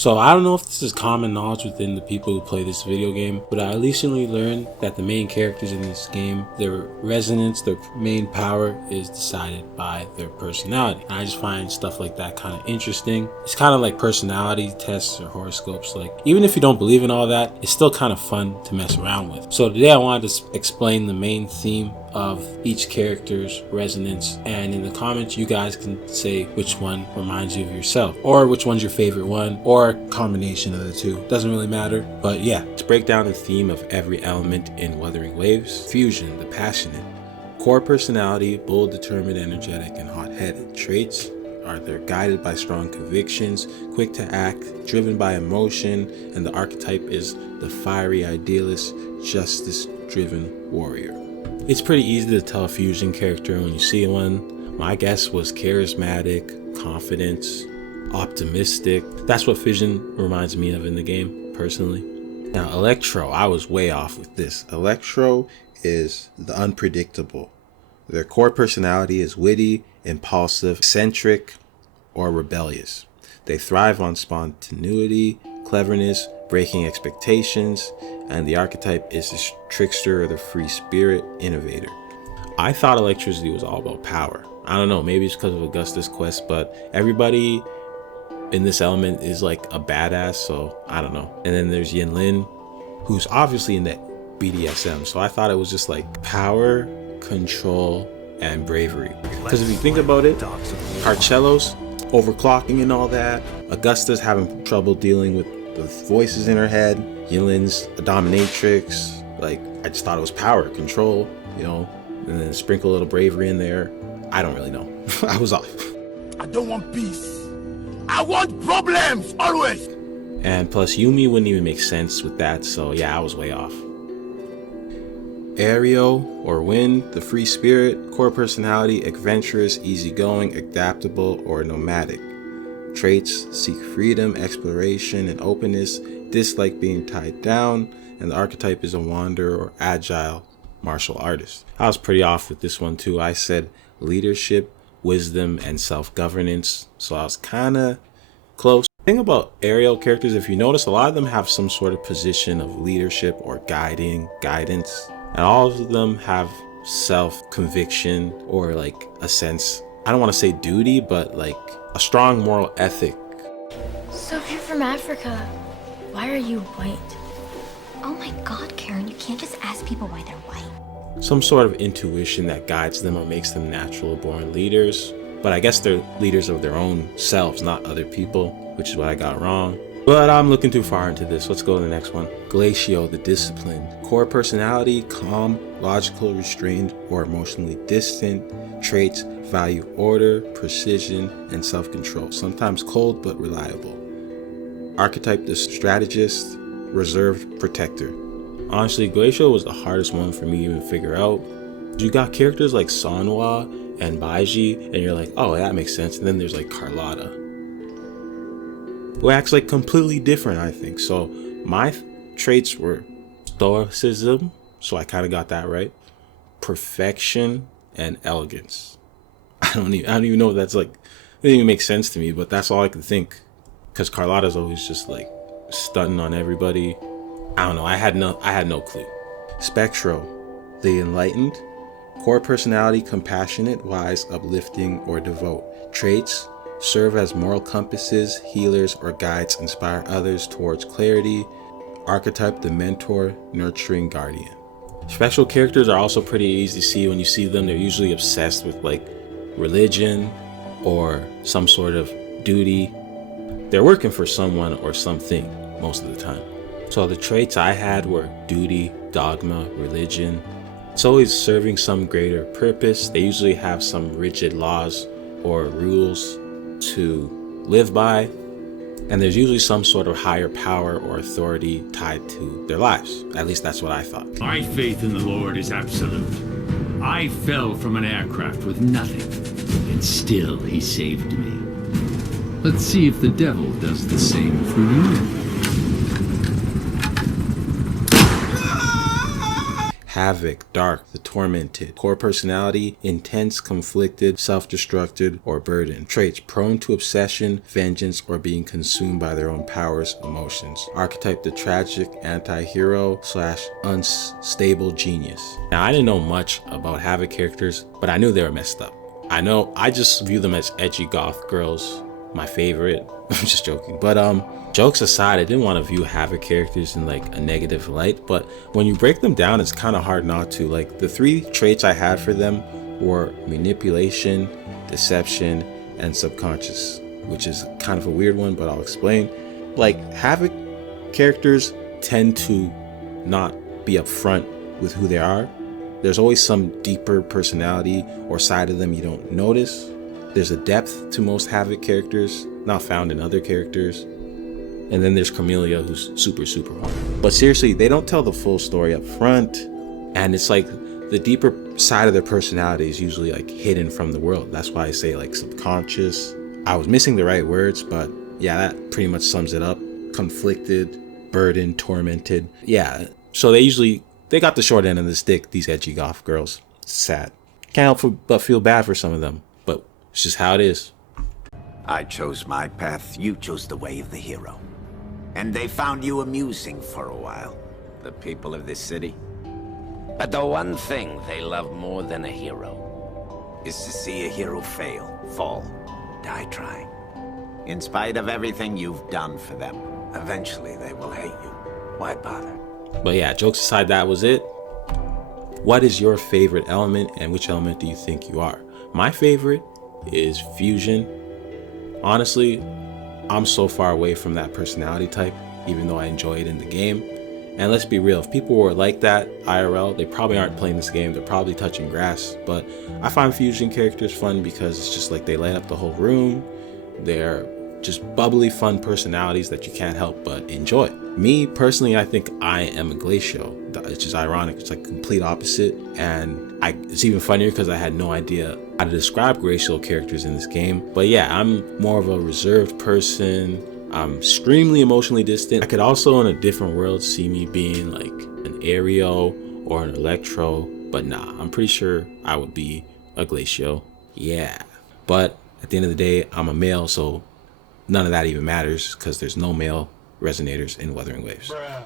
So I don't know if this is common knowledge within the people who play this video game, but I recently learned that the main characters in this game, their resonance, their main power is decided by their personality. And I just find stuff like that kind of interesting. It's kind of like personality tests or horoscopes. Like, even if you don't believe in all that, it's still kind of fun to mess around with. So today I wanted to explain the main theme of each character's resonance, and in the comments you guys can say which one reminds you of yourself, or which one's your favorite one, or combination of the two. Doesn't really matter. But yeah, let's break down the theme of every element in Wuthering Waves. Fusion, the passionate. Core personality, bold, determined, energetic, and hot-headed. Traits are they're guided by strong convictions, quick to act, driven by emotion, and the archetype is the fiery idealist, justice-driven warrior. It's pretty easy to tell a fusion character when you see one. My guess was charismatic, confident, optimistic. That's what fusion reminds me of in the game, personally. Now, Electro, I was way off with this. Electro is the unpredictable. Their core personality is witty, impulsive, eccentric, or rebellious. They thrive on spontaneity, cleverness, breaking expectations, and the archetype is the trickster or the free spirit innovator. I thought electricity was all about power. I don't know, maybe it's because of Augustus quest, but everybody in this element is like a badass, so I don't know. And then there's Yinlin, who's obviously in that BDSM, so I thought it was just like power, control, and bravery. Because if you think about it, Carcello's overclocking and all that, Augusta's having trouble dealing with the voices in her head, Yinlin's a dominatrix. Like, I just thought it was power, control, you know, and then sprinkle a little bravery in there. I don't really know. I was off. I don't want peace. I want problems, always. And plus Yumi wouldn't even make sense with that, so yeah, I was way off. Aero, or Wind, the free spirit, core personality, adventurous, easygoing, adaptable, or nomadic. Traits, seek freedom, exploration, and openness, dislike being tied down, and the archetype is a wanderer or agile martial artist. I was pretty off with this one too. I said leadership, wisdom, and self-governance, so I was kind of close. The thing about Aero characters, if you notice, a lot of them have some sort of position of leadership or guidance, and all of them have self-conviction or like a sense, I don't want to say duty, but like a strong moral ethic. So if you're from Africa, why are you white? Oh my god, Karen, you can't just ask people why they're white. Some sort of intuition that guides them or makes them natural born leaders. But I guess they're leaders of their own selves, not other people, which is what I got wrong. But I'm looking too far into this. Let's go to the next one. Glacio, the disciplined. Core personality, calm, logical, restrained, or emotionally distant. Traits, value order, precision, and self-control. Sometimes cold, but reliable. Archetype, the strategist, reserved, protector. Honestly, Glacio was the hardest one for me to even figure out. You got characters like Sanwa and Baiji, and you're like, oh, that makes sense. And then there's like Carlotta, who acts like completely different, I think. So my traits were stoicism, so I kind of got that right, perfection, and elegance. I don't even know if that's like, it didn't even make sense to me, but that's all I could think, because Carlotta's always just like stunting on everybody. I don't know, I had no clue. Spectro, the enlightened. Core personality, compassionate, wise, uplifting, or devout. Traits, serve as moral compasses, healers, or guides, inspire others towards clarity. Archetype, the mentor, nurturing guardian. Special characters are also pretty easy to see. When you see them, they're usually obsessed with like religion or some sort of duty. They're working for someone or something most of the time. So the traits I had were duty, dogma, religion. It's always serving some greater purpose. They usually have some rigid laws or rules to live by, and there's usually some sort of higher power or authority tied to their lives. At least that's what I thought. My faith in the Lord is absolute. I fell from an aircraft with nothing, and still he saved me. Let's see if the devil does the same for you. Havoc, dark, the tormented. Core personality, intense, conflicted, self-destructed, or burdened. Traits, prone to obsession, vengeance, or being consumed by their own powers, emotions. Archetype, the tragic anti-hero / unstable genius. Now, I didn't know much about Havoc characters, but I knew they were messed up. I just view them as edgy goth girls. My favorite. I'm just joking. But jokes aside, I didn't want to view Havoc characters in like a negative light, but when you break them down, it's kind of hard not to. Like, the 3 traits I had for them were manipulation, deception, and subconscious, which is kind of a weird one, but I'll explain. Like, Havoc characters tend to not be upfront with who they are. There's always some deeper personality or side of them you don't notice. There's a depth to most Havoc characters, not found in other characters. And then there's Camellia, who's super hard. But seriously, they don't tell the full story up front. And it's like the deeper side of their personality is usually like hidden from the world. That's why I say like subconscious. I was missing the right words, but yeah, that pretty much sums it up. Conflicted, burdened, tormented. Yeah, so they got the short end of the stick, these edgy goth girls. It's sad. Can't help but feel bad for some of them, but it's just how it is. I chose my path, you chose the way of the hero. And they found you amusing for a while, the people of this city. But the one thing they love more than a hero is to see a hero fail, fall, die trying. In spite of everything you've done for them, eventually they will hate you. Why bother? But yeah, jokes aside, that was it. What is your favorite element, and which element do you think you are? My favorite is fusion. Honestly, I'm so far away from that personality type, even though I enjoy it in the game. And let's be real, if people were like that IRL, they probably aren't playing this game, they're probably touching grass. But I find fusion characters fun because it's just like they light up the whole room. They're just bubbly, fun personalities that you can't help but enjoy. Me, personally, I think I am a Glacio. It's just ironic, it's like complete opposite. And it's even funnier because I had no idea how to describe glacial characters in this game. But yeah, I'm more of a reserved person. I'm extremely emotionally distant. I could also, in a different world, see me being like an Aero or an Electro, but nah, I'm pretty sure I would be a Glacio. Yeah, but at the end of the day, I'm a male, so none of that even matters because there's no male resonators in Wuthering Waves. Bruh.